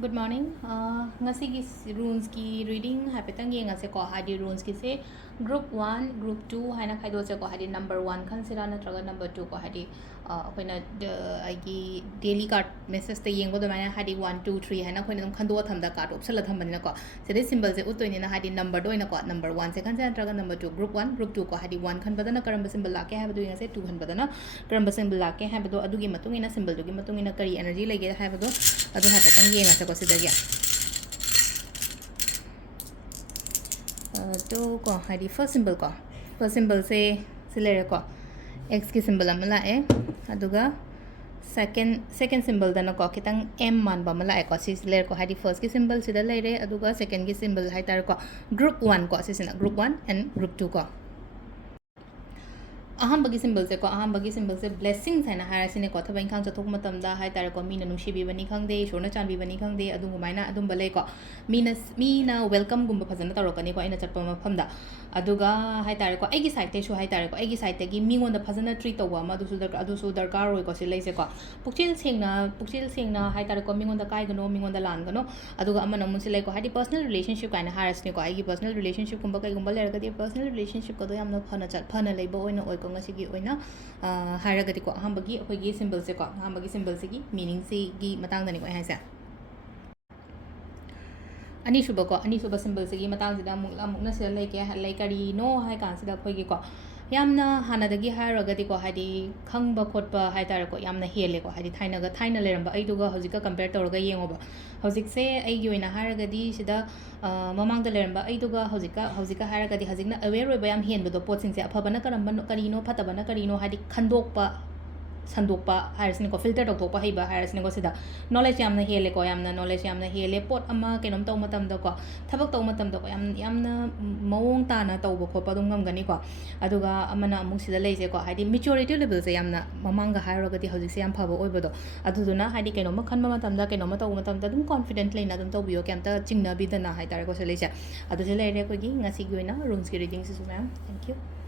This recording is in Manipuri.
Good morning. Ngasigi runes ki reading haipatang yengase ko hadi runes ki se group 1 group 2 haina khaido se ko hadi number 1 khan sira natraga number 2 ko hadi akoina agi daily card message te yengo do mana hadi 1 2 3 haina khoina dum khando thamda card option la thambani na ko se symbol se utoini na hadi number do ina ko number 1 se khan se natraga number 2 group 1 group 2 ko hadi 1 khan badana karamba symbol la ke habadu yengase 2 khan badana karamba symbol la ke habadu adugi matung ina symbol dugi matung ina kari energy lege habadu adu haipatang yengase ko sidagi तो को हरी फर्स्ट सिंबल से सिलेरे को x की सिंबल अमला है अदुगा सेकंड सिंबल दना को कितंग m मान बमला है को सिलेरे को हरी फर्स्ट की सिंबल सिदा लेरे अदुगा सेकंड की सिंबल है तार को ग्रुप 1 को सिना ग्रुप 1 एंड ग्रुप 2 को अहमबगी सिंबल से को अहमबगी सिंबल से ब्लेसिंग्स है ना हारसिने को थबा इंखांग चथोक मतमदा हाय तारे को मीना नुशिबी बनी खंगदे ईश्वरना चांबी बनी खंगदे अदुम गुमाइना अदुम बले को मीना वेलकम गुम फजन तौरकनी को अइना चटप मफमदा अदुगा हाय तारे को एगी साइड ते शो हाय तारे को एगी साइड ते गी मींगोंदा फजन ट्रीट तौवा मा अदुसु दरकार रोय को सिलेसे को पुक्चिल सेंगना हाय तारे को मींगोंदा काइगनो मींगोंदा लानगनो अदुगा अमन अमु सिले को हादी पर्सनल रिलेशनशिप काइना हारसने को आइगी पर्सनल रिलेशनशिप गुंबा कइगुंबा लेरगदि पर्सनल रिलेशनशिप को दो यामना फना लेबो ओइना ओइ को ngasigi oina haragati ko ahambagi akoigi symbol se ko ahambagi symbol se gi meaning se gi matang dani ko haisa ani suba symbol se gi matang sida mukna se lai kari no hai kan sida akoigi ko yamna hanadagi haragati ko hadi khangba khotpa hai tar ko yamna hele ko hadi thaina leramba aiduga hojika compare tawraga yengoba hojik se aigi oina haragadi sida mamang da leramba aiduga hojika haragadi hojikna aware oiba yam henbado pot sing se afabana karino phatabana karino hadi khandokpa संदोपा हायरसने को फिल्टर तौथोपा हैबा हायरसने को सिदा नॉलेज यामना हेले को यामना नॉलेज यामना हेले पोट अमा केनोम तौ मतम द को थबक तौ मतम द को यामना मवोंग ताना तौब खोपा दुम गमगनी को अदुगा अमना अमुक सिदा लेजे को हाइदि मैच्योरिटी लेवल से यामना ममांग हायरगति हौजिक से याम फबो ओइबदो अदुदुना हाइदि केनोम खनबा मतम द केनोम तौ मतम द दुम कॉन्फिडेंट लेना दुम तौबियो केमता चिंगना बिदना हाइतारे को से लेजे अदु से लेरे को गी ngasi gi oina runes ki reading sisu ma'am thank you